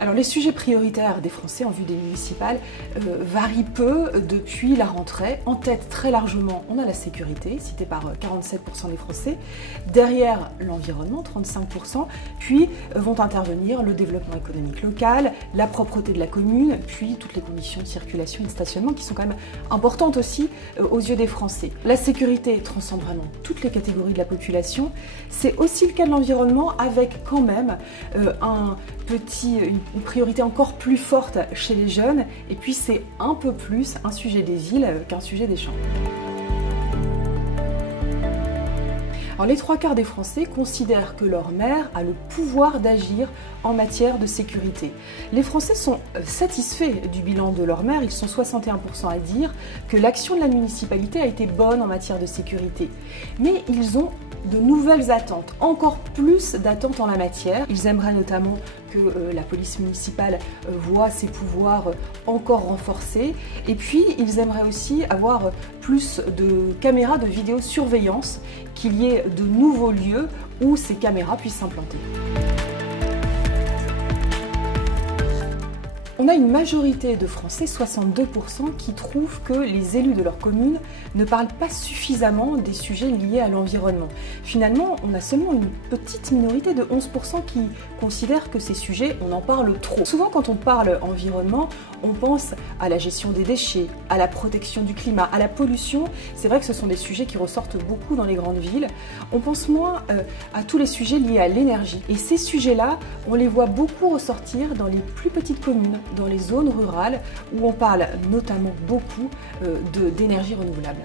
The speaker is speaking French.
Alors les sujets prioritaires des Français en vue des municipales varient peu depuis la rentrée. En tête très largement, on a la sécurité, citée par 47% des Français. Derrière l'environnement, 35%. Puis vont intervenir le développement économique local, la propreté de la commune, puis toutes les conditions de circulation et de stationnement qui sont quand même importantes aussi aux yeux des Français. La sécurité transcende vraiment toutes les catégories de la population. C'est aussi le cas de l'environnement avec quand même une priorité encore plus forte chez les jeunes, et puis c'est un peu plus un sujet des villes qu'un sujet des champs. Alors, les 3/4 des Français considèrent que leur maire a le pouvoir d'agir en matière de sécurité. Les Français sont satisfaits du bilan de leur maire, ils sont 61% à dire que l'action de la municipalité a été bonne en matière de sécurité. Mais ils ont de nouvelles attentes, encore plus d'attentes en la matière. Ils aimeraient notamment que la police municipale voit ses pouvoirs encore renforcés, et puis ils aimeraient aussi avoir plus de caméras de vidéosurveillance, qu'il y ait de nouveaux lieux où ces caméras puissent s'implanter. On a une majorité de Français, 62%, qui trouvent que les élus de leur commune ne parlent pas suffisamment des sujets liés à l'environnement. Finalement, on a seulement une petite minorité de 11% qui considèrent que ces sujets, on en parle trop. Souvent, quand on parle environnement, on pense à la gestion des déchets, à la protection du climat, à la pollution. C'est vrai que ce sont des sujets qui ressortent beaucoup dans les grandes villes. On pense moins à tous les sujets liés à l'énergie. Et ces sujets-là, on les voit beaucoup ressortir dans les plus petites communes, dans les zones rurales où on parle notamment beaucoup d'énergie renouvelable.